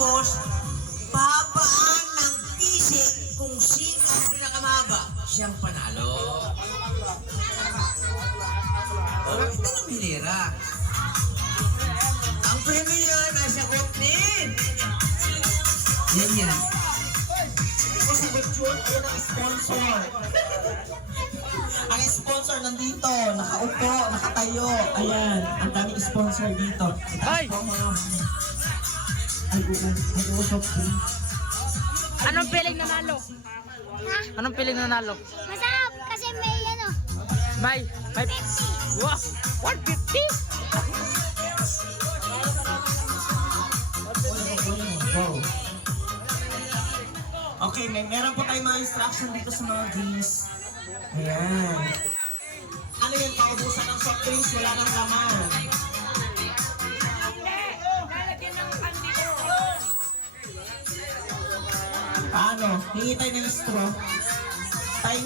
Tapos, babaan ng pisi kung sino ang pinakamaba. Siyang panalo. O, ito ng hilera. Ang premyo niya, nasa kotnin. Yan yan. Ito si Butchon, ayan ang sponsor. Ang sponsor nandito, nakaupo, nakatayo. Ayan, ang daming sponsor dito. Ay! Nag-uusap po. Anong piling nanalo? Ha? Anong piling nanalo? Masarap kasi may ano, May Pepsi. Wow! 150? Wow. Okay, meron po tayong mga instruction dito sa mga games. Ayan. Ano yan, paubusan ng soft drinks, wala nang laman. Paano? Hingi tayo ng straw. Tayo